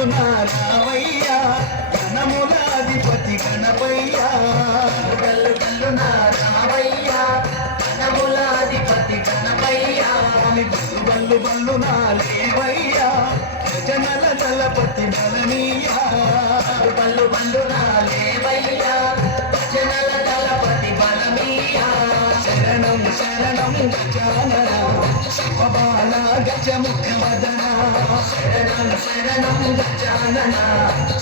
గల్లు నారావయ్యా గణములాధిపతి గణపయ్యా. గల్లు గల్లు నారావయ్యా గణములాధిపతి గణపయ్యా. బల్లు బల్లు బల్లు నాలేవయ్యా జనల దళపతి బలనీయా బల్లు బల్లు నాలేవయ్యా శరణం శరణం గజానన శివబాల గజముఖ వదన శరణం శరణం గజానన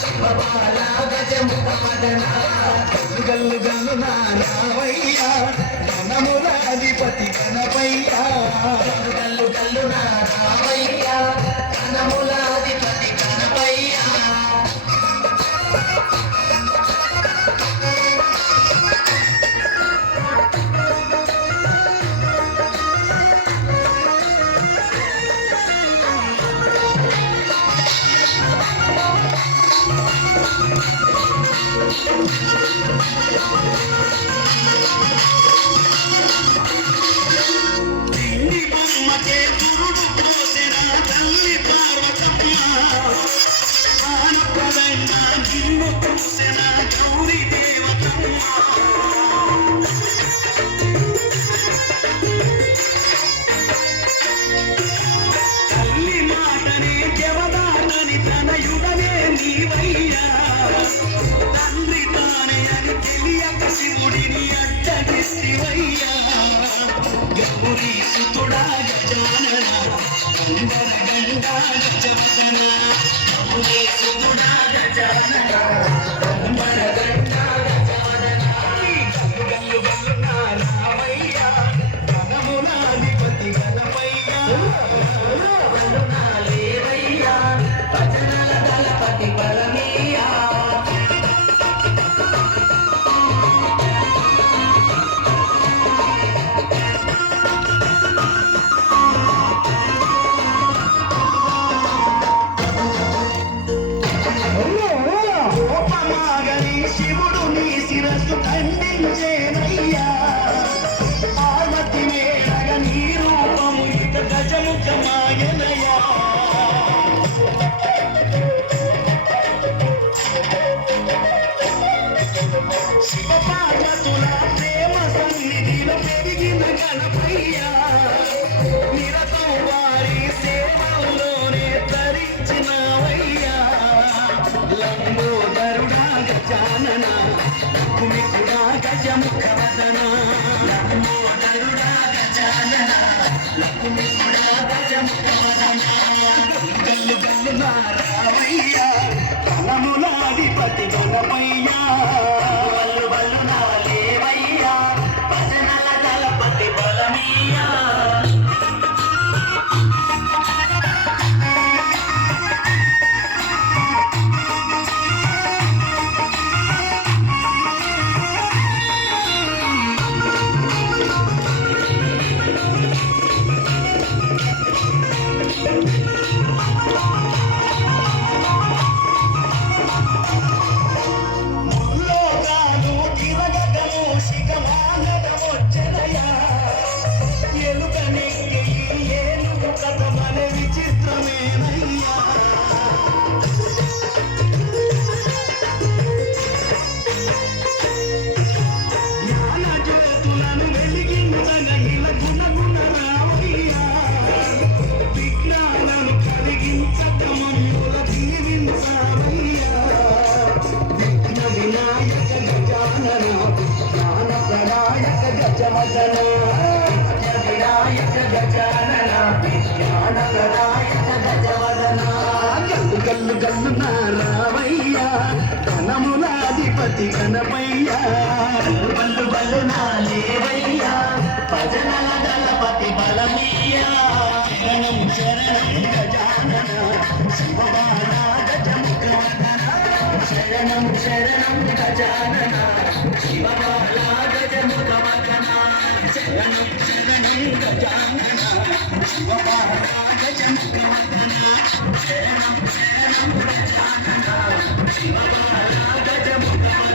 శివబాల గజముఖ మదన గల్లు గల్లు నారావయ్యా గణములాధిపతి గణపయ్యా గల్లు గల్లు నారావయ్యా తండ్రి తానే అని తెలియక శివుడిని అడ్డగిస్తా గౌరీ సుతుడా గజానన గంధర గండా గజవదన గౌరీ సుతుడా గజానన శివుడు నీ శిరస్సు ఖండించేనయ్యా. పార్వతి మేడగ నీ రూపము ఇక గజముఖమాయనయ్యా శివ పార్వతుల ప్రేమ సన్నిధిలో పెరిగిన గణపయ్యా. నిరతం గజానన కుమికుడా గజముఖవదన. లంబోదరుడా గజానన లకుమికుడా గజముఖవదన గల్లు గల్లు నారావయ్యా కన్న రావయ్యా కనములాధిపతి కనపయ్యా. బల్లు బల్లు నాలేవయ్యా భజనల దళపతి బలమయ్యా శరణం శరణం గజానన శివబాల గజముఖ శరణం శరణం శరణం శరణం శరణం శరణం